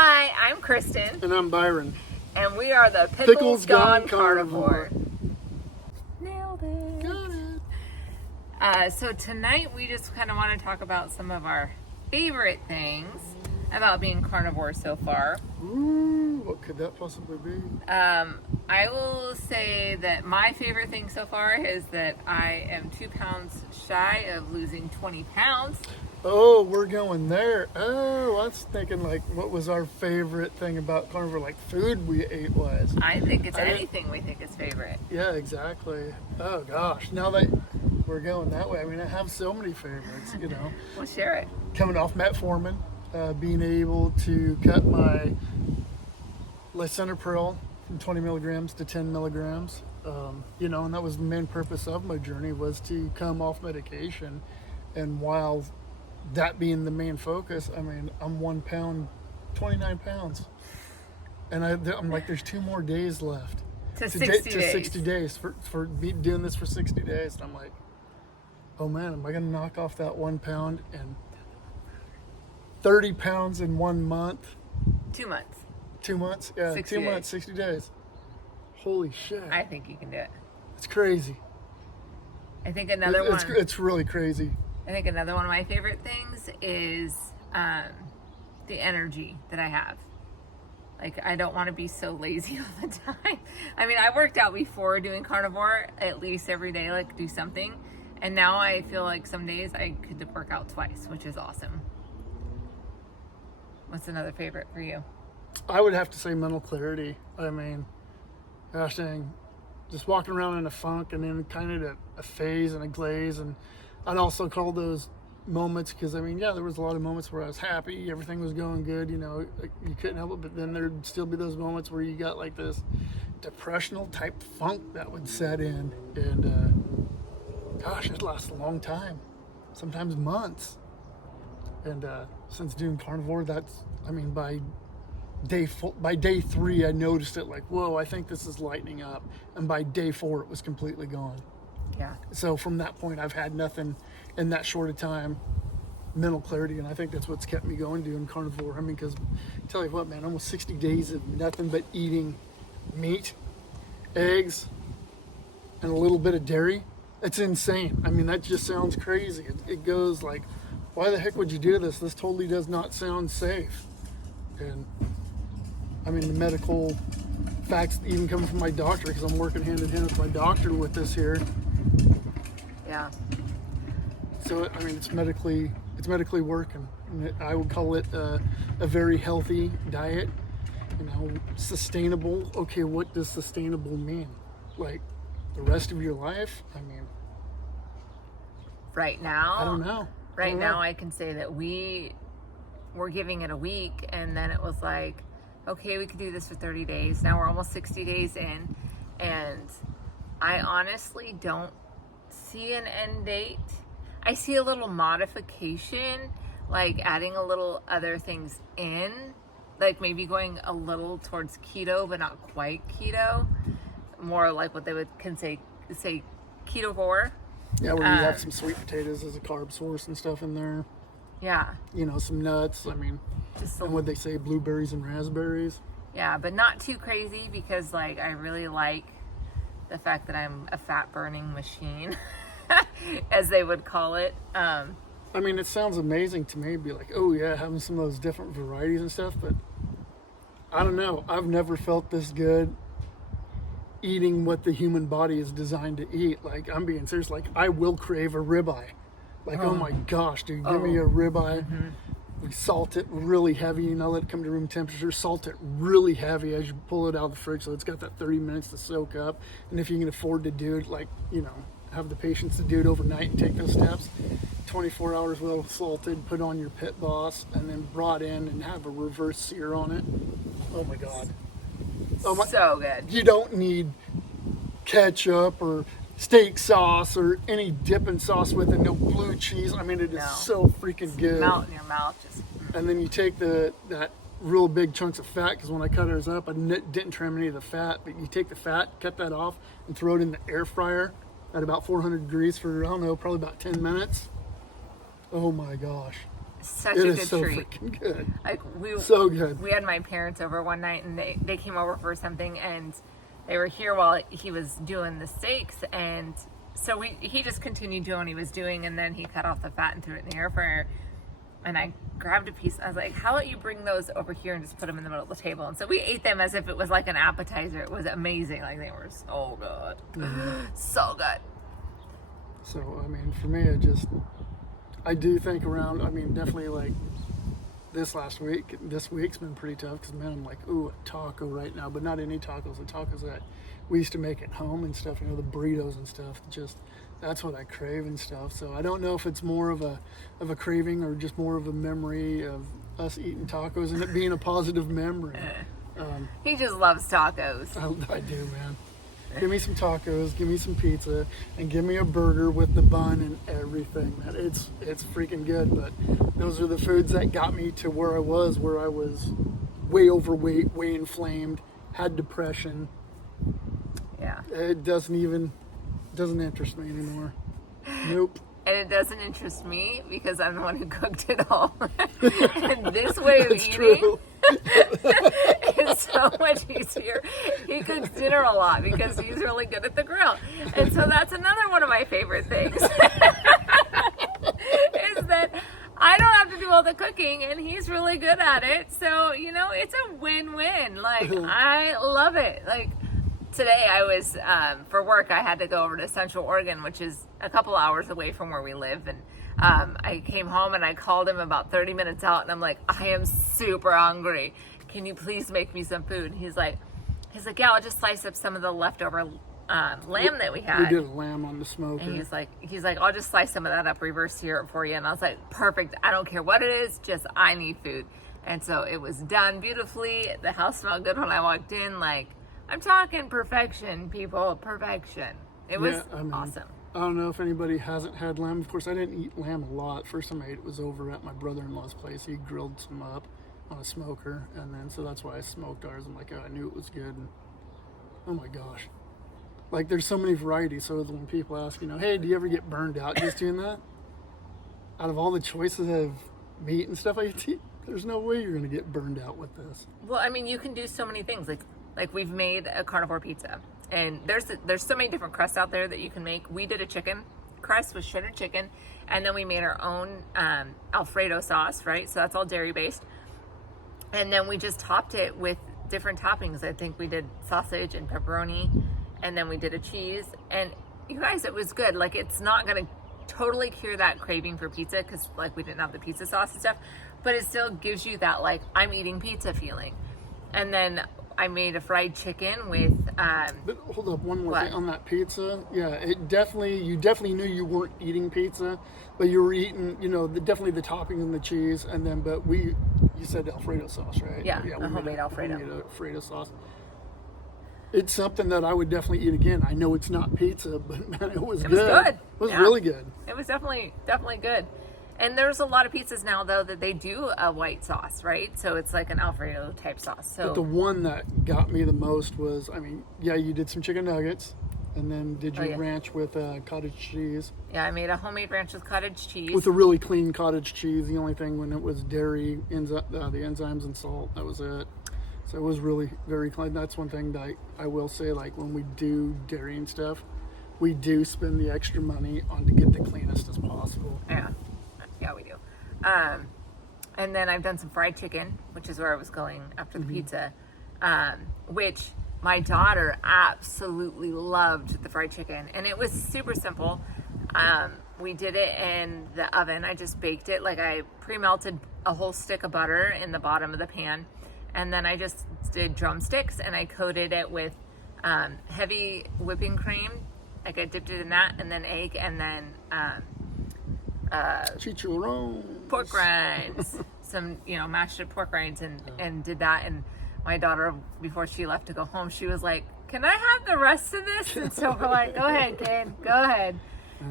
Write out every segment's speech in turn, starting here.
Hi, I'm Kristen. And I'm Byron. And we are the Pickles Gone Carnivore. Nailed it. Got it. So tonight we just kind of want to talk about some of our favorite things about being carnivore so far. Ooh, what could that possibly be? I will say that my favorite thing so far is that I am 2 pounds shy of losing 20 pounds. Oh, we're going there. Oh, I was thinking like what was our favorite thing about carnivore, like food we ate was. I think it's anything we think is favorite. Yeah, exactly. Oh gosh, now that we're going that way, I mean I have so many favorites, you know. We'll share it. Coming off metformin, being able to cut my lisinopril from 20 milligrams to 10 milligrams, you know, and that was the main purpose of my journey, was to come off medication. And while that being the main focus, I mean, I'm 1 pound, 29 pounds. And I'm like, there's 2 more days left. To 60 days. 60 days for doing this for 60 days. And I'm like, oh man, am I going to knock off that 1 pound and 30 pounds in 1 month? 2 months. 2 months? Yeah, 60 2 days. months, 60 days. Holy shit. I think you can do it. It's crazy. I think another one. It's really crazy. I think another one of my favorite things is the energy that I have. Like, I don't want to be so lazy all the time. I mean, I worked out before doing carnivore at least every day, like do something. And now I feel like some days I could work out twice, which is awesome. What's another favorite for you? I would have to say mental clarity. I mean, gosh dang, just walking around in a funk and then kind of a phase and a glaze. And I'd also call those moments, because I mean, yeah, there was a lot of moments where I was happy, everything was going good, you know, you couldn't help it, but then there'd still be those moments where you got like this depressional type funk that would set in. And gosh, it lasts a long time, sometimes months. And since doing carnivore, that's, I mean, by day 3, I noticed it, like, whoa, I think this is lightening up. And by day 4, it was completely gone. Yeah. So from that point, I've had nothing in that short of time, mental clarity, and I think that's what's kept me going doing carnivore. I mean, because tell you what, man, almost 60 days of nothing but eating meat, eggs, and a little bit of dairy. It's insane. I mean, that just sounds crazy. It goes like, why the heck would you do this? This totally does not sound safe. And I mean, the medical facts even coming from my doctor, because I'm working hand in hand with my doctor with this here. Yeah. So I mean, it's medically working. I would call it a very healthy diet. You know, sustainable. Okay, what does sustainable mean? Like the rest of your life? I mean, right now, I don't know. Right now, I can say that we were giving it a week, and then it was like, okay, we could do this for 30 days. Now we're almost 60 days in, and I honestly don't see an end date. I see a little modification, like adding a little other things in, like maybe going a little towards keto, but not quite keto. More like what they would say ketovore. Yeah, where you have some sweet potatoes as a carb source and stuff in there. Yeah. You know, some nuts. I mean, and what they say, blueberries and raspberries. Yeah, but not too crazy, because like I really like the fact that I'm a fat burning machine, as they would call it. I mean, it sounds amazing to me. Be like, oh yeah, having some of those different varieties and stuff. But I don't know. I've never felt this good eating what the human body is designed to eat. Like, I'm being serious. Like, I will crave a ribeye. Like, oh my gosh, dude, give me a ribeye. Mm-hmm. We salt it really heavy, you know, let it come to room temperature. Salt it really heavy as you pull it out of the fridge, so it's got that 30 minutes to soak up. And if you can afford to do it, like, you know, have the patience to do it overnight and take those steps, 24 hours well salted, put on your Pit Boss, and then brought in and have a reverse sear on it. Oh my God. Oh my, so good. You don't need ketchup or steak sauce or any dipping sauce with it, no blue cheese. I mean, it is so freaking good. Melt in your mouth. Just. And then you take that real big chunks of fat, because when I cut ours up, I didn't trim any of the fat, but you take the fat, cut that off, and throw it in the air fryer at about 400 degrees for, I don't know, probably about 10 minutes. Oh my gosh. such It a is good so treat. freaking good. Like So good. we had my parents over one night, and they came over for something, and they were here while he was doing the steaks, and so he just continued doing what he was doing, and then he cut off the fat and threw it in the air fryer. And I grabbed a piece. I was like, how about you bring those over here and just put them in the middle of the table? And so we ate them as if it was like an appetizer. It was amazing. Like, they were so good. So good. So, I mean, for me, I do think around, I mean, definitely like this week's been pretty tough because, man, I'm like, ooh, a taco right now, but not any tacos, the tacos that we used to make at home and stuff, the burritos and stuff, that's what I crave and stuff. So I don't know if it's more of a craving or just more of a memory of us eating tacos and it being a positive memory. He just loves tacos. I do, man. Give me some tacos, give me some pizza, and give me a burger with the bun and everything. Man, it's freaking good. But those are the foods that got me to where I was way overweight, way inflamed, had depression. Yeah. It doesn't interest me anymore. Nope. And it doesn't interest me because I'm the one who cooked it all. And this way of eating True. is so much easier. He cooks dinner a lot because he's really good at the grill. And so that's another one of my favorite things. Is that I don't have to do all the cooking and he's really good at it. So, it's a win-win. Like, I love it. Like, today I was, for work, I had to go over to Central Oregon, which is a couple hours away from where we live. And I came home and I called him about 30 minutes out and I'm like, I am super hungry. Can you please make me some food? And he's like, yeah, I'll just slice up some of the leftover lamb that we had. We did a lamb on the smoker. And he's like, I'll just slice some of that up, reverse sear it for you. And I was like, perfect. I don't care what it is, just I need food. And so it was done beautifully. The house smelled good when I walked in. Like, I'm talking perfection, people, perfection. It was awesome. I don't know if anybody hasn't had lamb. Of course, I didn't eat lamb a lot. First time I ate it was over at my brother-in-law's place. He grilled some up on a smoker, and then so that's why I smoked ours. I'm like, oh, I knew it was good. And, oh my gosh. Like, there's so many varieties. So when people ask, hey, do you ever get burned out just doing that? Out of all the choices of meat and stuff I eat, there's no way you're going to get burned out with this. Well, I mean, you can do so many things. Like we've made a carnivore pizza, and there's so many different crusts out there that you can make. We did a chicken crust with shredded chicken, and then we made our own Alfredo sauce, right? So that's all dairy based. And then we just topped it with different toppings. I think we did sausage and pepperoni, and then we did a cheese. And you guys, it was good. Like, it's not going to totally cure that craving for pizza because, like, we didn't have the pizza sauce and stuff, but it still gives you that, like, I'm eating pizza feeling. And then I made a fried chicken with but hold up, one more thing on that pizza. Yeah, you definitely knew you weren't eating pizza, but you were eating, definitely the topping and the cheese, and then you said Alfredo sauce, right? Yeah, homemade Alfredo. Homemade Alfredo sauce. It's something that I would definitely eat again. I know it's not pizza, but man, it was good. It was really good. It was definitely good. And there's a lot of pizzas now, though, that they do a white sauce, right? So it's like an Alfredo type sauce. So, but the one that got me the most was, you did some chicken nuggets, and then did you ranch with cottage cheese? Yeah, I made a homemade ranch with cottage cheese. With a really clean cottage cheese. The only thing when it was dairy, the enzymes and salt, that was it. So it was really very clean. That's one thing that I will say, like, when we do dairy and stuff, we do spend the extra money on to get the cleanest as possible. Yeah, we do. And then I've done some fried chicken, which is where I was going after the pizza, which my daughter absolutely loved the fried chicken. And it was super simple. We did it in the oven. I just baked it. Like, I pre-melted a whole stick of butter in the bottom of the pan. And then I just did drumsticks and I coated it with heavy whipping cream. Like, I dipped it in that, and then egg, and then chicharron, pork rinds, some mashed up pork rinds, and did that. And my daughter, before she left to go home, she was like, "Can I have the rest of this?" And so we're like, "Go ahead, kid, go ahead."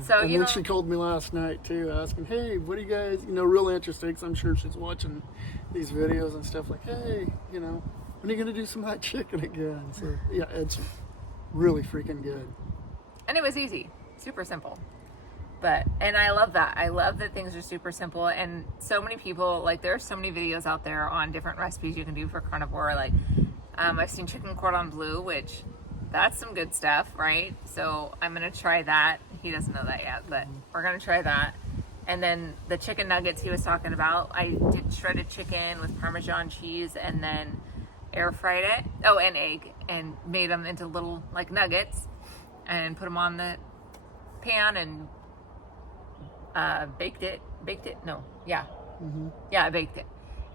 So and then she called me last night too, asking, "Hey, what do you guys?" Real interesting. Cause I'm sure she's watching these videos and stuff. Like, "Hey, when are you gonna do some of that chicken again?" So yeah, it's really freaking good. And it was easy, super simple. And I love that. I love that things are super simple. And so many people, like, there are so many videos out there on different recipes you can do for carnivore. Like, I've seen chicken cordon bleu, which that's some good stuff, right? So I'm going to try that. He doesn't know that yet, but we're going to try that. And then the chicken nuggets he was talking about, I did shredded chicken with Parmesan cheese and then air fried it. Oh, and egg, and made them into little, like, nuggets and put them on the pan and baked it. Yeah, I baked it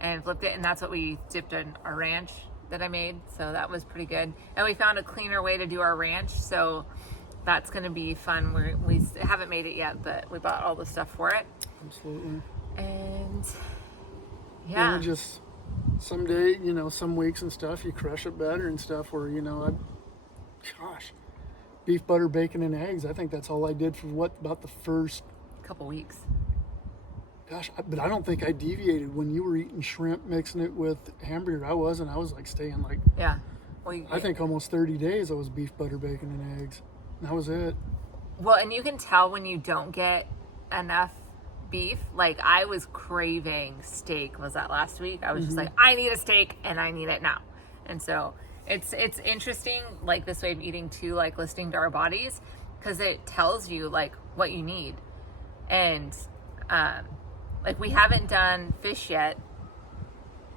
and flipped it, and that's what we dipped in our ranch that I made. So that was pretty good. And we found a cleaner way to do our ranch, so that's going to be fun. We haven't made it yet, but we bought all the stuff for it. Absolutely. And yeah, just someday, you know, some weeks and stuff, you crush it better and stuff. Where, you know, beef, butter, bacon, and eggs. I think that's all I did for about the first couple weeks. Gosh, but I don't think I deviated when you were eating shrimp, mixing it with hamburger. I wasn't. I was like staying like, yeah. Well, I think almost 30 days I was beef, butter, bacon, and eggs. And that was it. Well, and you can tell when you don't get enough beef. Like, I was craving steak. Was that last week? I was just like, I need a steak and I need it now. And so it's interesting, like, this way of eating too, like listening to our bodies, because it tells you like what you need. And like, we haven't done fish yet.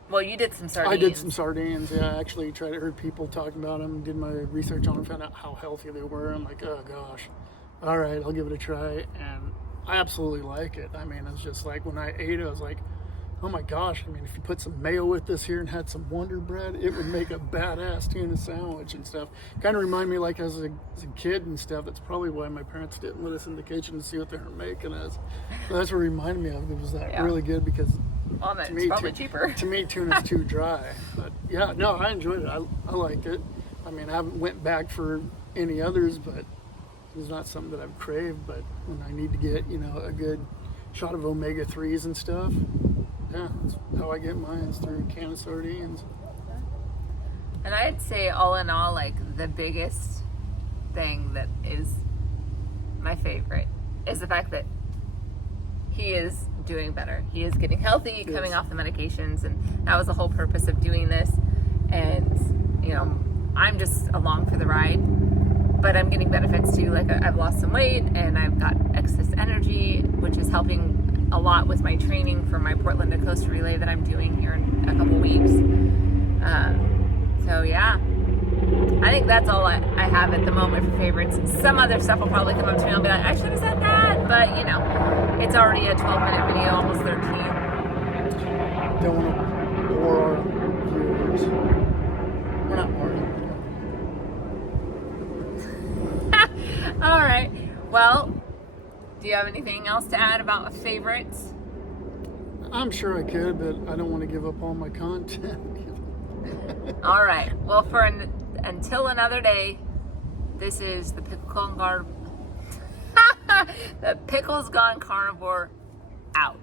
Well, you did some sardines. I did some sardines. Yeah, I actually heard people talking about them, did my research on them, found out how healthy they were. I'm like, oh gosh, all right, I'll give it a try. And I absolutely like it. I mean, it's just like when I ate it, I was like, oh my gosh. I mean, if you put some mayo with this here and had some Wonder Bread, it would make a badass tuna sandwich and stuff. Kind of remind me like as a kid and stuff. That's probably why my parents didn't let us in the kitchen to see what they were making us. So that's what it reminded me of. It was that really good because to me, it's probably cheaper. To me, tuna's too dry. But yeah, no, I enjoyed it. I liked it. I mean, I haven't went back for any others, but it's not something that I've craved. But when I need to get, you know, a good shot of omega-3s and stuff, yeah, that's how I get mine, is through a can of sardines. And I'd say, all in all, like, the biggest thing that is my favorite is the fact that he is doing better. He is getting healthy, coming off the medications, and that was the whole purpose of doing this. And, you know, I'm just along for the ride, but I'm getting benefits too. Like, I've lost some weight and I've got excess energy, which is helping a lot with my training for my Portland to Coast relay that I'm doing here in a couple weeks. So yeah, I think that's all I have at the moment for favorites. Some other stuff will probably come up to me and I'll be like, I should have said that, but you know, it's already a 12-minute video, almost 13. Don't want to bore our viewers. We're not boring. All right, well, do you have anything else to add about favorites? I'm sure I could, but I don't want to give up all my content. All right. Well, until another day, this is the the Pickles Gone Carnivore out.